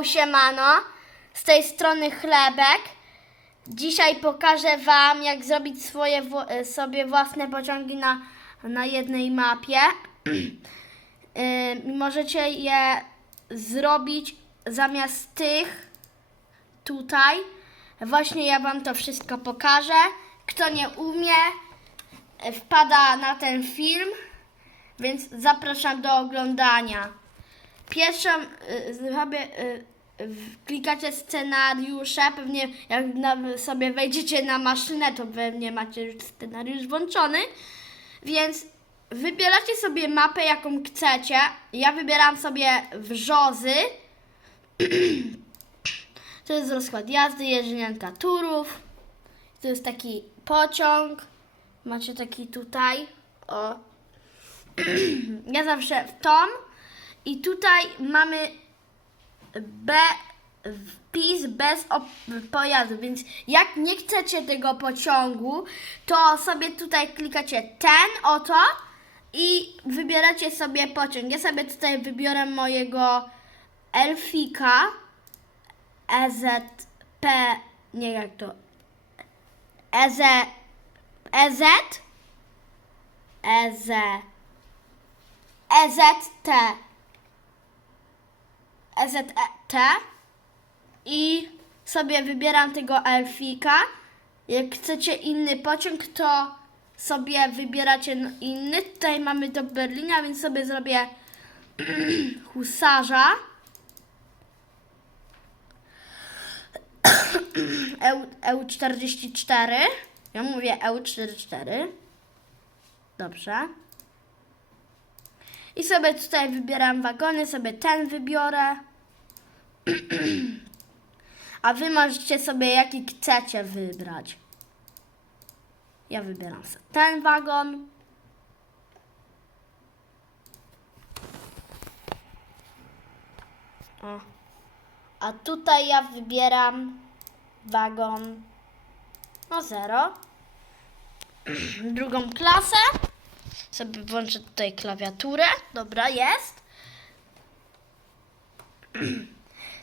Yo, siemano, z tej strony Chlebek. Dzisiaj pokażę Wam, jak zrobić swoje, e, sobie własne pociągi na, na jednej mapie. Yy, Możecie je zrobić zamiast tych tutaj. Właśnie ja Wam to wszystko pokażę. Kto nie umie, e, wpada na ten film, więc zapraszam do oglądania. Pierwszą y, zrobię, y, klikacie scenariusze, pewnie jak sobie wejdziecie na maszynę, to pewnie macie już scenariusz włączony, więc wybieracie sobie mapę, jaką chcecie. Ja wybieram sobie wrzozy. To jest rozkład jazdy, jeżdżnianka turów. To jest taki pociąg. Macie taki tutaj. O. Ja zawsze w tom. I tutaj mamy B, wpis bez pojazdu, więc jak nie chcecie tego pociągu, to sobie tutaj klikacie ten oto i wybieracie sobie pociąg. Ja sobie tutaj wybiorę mojego Elfika EZP, nie jak to, EZ, EZ, EZ, EZT, EZT i sobie wybieram tego elfika. Jak chcecie inny pociąg, to sobie wybieracie inny. Tutaj mamy do Berlina, więc sobie zrobię husarza. EU, EU44. Ja mówię EU44. Dobrze. I sobie tutaj wybieram wagony, sobie ten wybiorę. A wy możecie sobie jaki chcecie wybrać. Ja wybieram sobie ten wagon. O. A tutaj ja wybieram wagon no zero. Drugą klasę. Sobie włączę tutaj klawiaturę. Dobra, jest.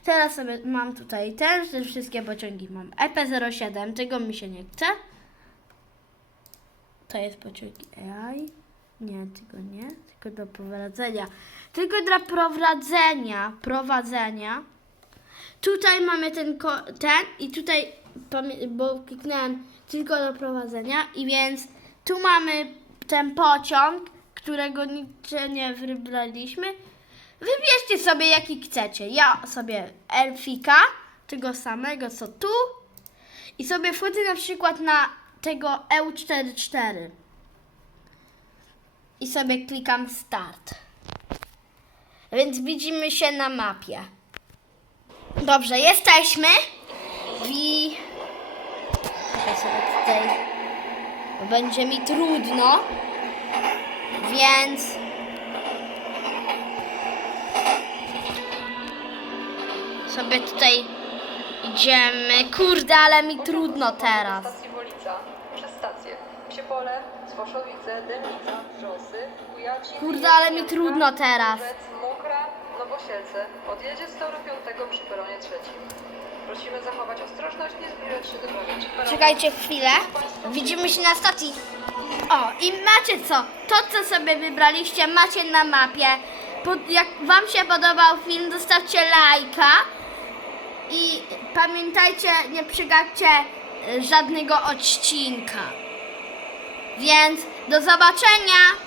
Teraz sobie mam tutaj ten, te wszystkie pociągi mam. EP07, tego mi się nie chce. To jest pociąg AI. Nie, tego nie, tylko do prowadzenia. Tylko dla prowadzenia, prowadzenia. Tutaj mamy ten, ten i tutaj, bo kliknąłem tylko do prowadzenia i więc tu mamy ten pociąg, którego nigdzie nie wybraliśmy. Wybierzcie sobie jaki chcecie. Ja sobie Elfika, tego samego co tu i sobie wchodzę na przykład na tego EU44 i sobie klikam start. Więc widzimy się na mapie. Dobrze, jesteśmy. I sobie tutaj. Będzie mi trudno. Więc. Sobie tutaj idziemy. Kurde, ale mi trudno teraz. Stacji Wolica, przez stację. Psiepole, Zwoszowice, Dębica, Wrzosy, Kujawci, Kurde, ale mi trudno teraz. Wec, Mokra, Nowosielce. Odjedzie z toru 5 przy peronie trzecim. Prosimy zachować ostrożność, nie zbliżać się do. Czekajcie chwilę. Widzimy się na stacji. O, i macie co? To, co sobie wybraliście, macie na mapie. Jak Wam się podobał film, zostawcie lajka. I pamiętajcie, nie przegapcie y, żadnego odcinka. Więc do zobaczenia!